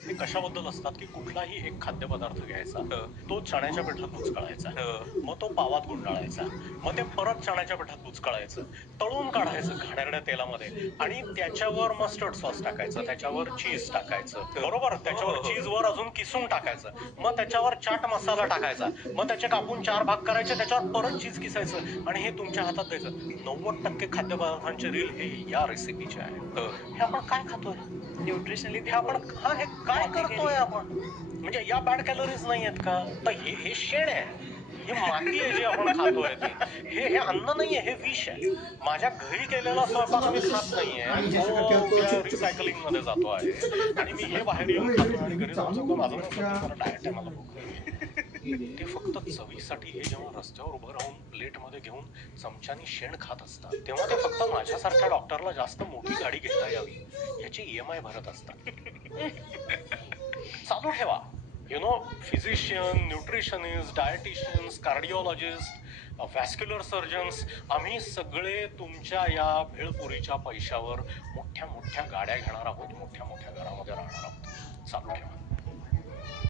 ते कशाबद्दल असतात की कुठलाही एक खाद्यपदार्थ घ्यायचा, तो चण्याच्या पिठात बुचकळायचा, मग तो पावात गुंडाळायचा, मग ते परत चण्याच्या पिठात बुचकळायचं, तळून काढायचं घाणेरड्या तेलामध्ये आणि त्याच्यावर मस्टर्ड सॉस टाकायचं, त्याच्यावर चीज टाकायचं, बरोबर, त्याच्यावर चीज वर अजून किसून टाकायचं, मग त्याच्यावर चाट मसाला टाकायचा, मग त्याचे कापून 4 भाग करायचे, त्याच्यावर परत चीज किसायचं आणि हे तुमच्या हातात द्यायचं. 90% खाद्यपदार्थांचे रील हे या रेसिपीचे आहेत. हे आपण काय खातोय? न्यूट्रिशनली हे आपण हे काय करतोय कॅटेगरी. आपण? म्हणजे या बॅड कॅलरीज नाही आहेत का? तर हे शेण आहे, ही माती आहे जी आपण खातोय ती. हे अन्न नाहीये, हे विष आहे. माझ्या घरी केलेला स्वयंपाक मी खात नाहीये, तो त्या रिसायकलिंग मध्ये जातो आहे आणि मी हे बाहेर येऊन खातोय आणि घरी जाऊन सांगतो माझं नाही, सध्या जरा डाएट आहे, मला भूक नाहीये. ते फक्त चवीसाठी हे जेव्हा रस्त्यावर उभं राहून प्लेट मध्ये घेऊन चमच्यानी शेण खात असतात, तेव्हा ते फक्त माझ्यासारख्या डॉक्टरला जास्त मोठी गाडी घेता यावी ह्याची EMI भरत असतात. चालू ठेवा. Physician, nutritionist, dieticians, cardiologist, vascular surgeons, आम्ही सगळे तुमच्या या भेळपुरीच्या पैशावर मोठ्या मोठ्या गाड्या घेणार आहोत, मोठ्या मोठ्या घरामध्ये राहणार आहोत. चालू ठेवा.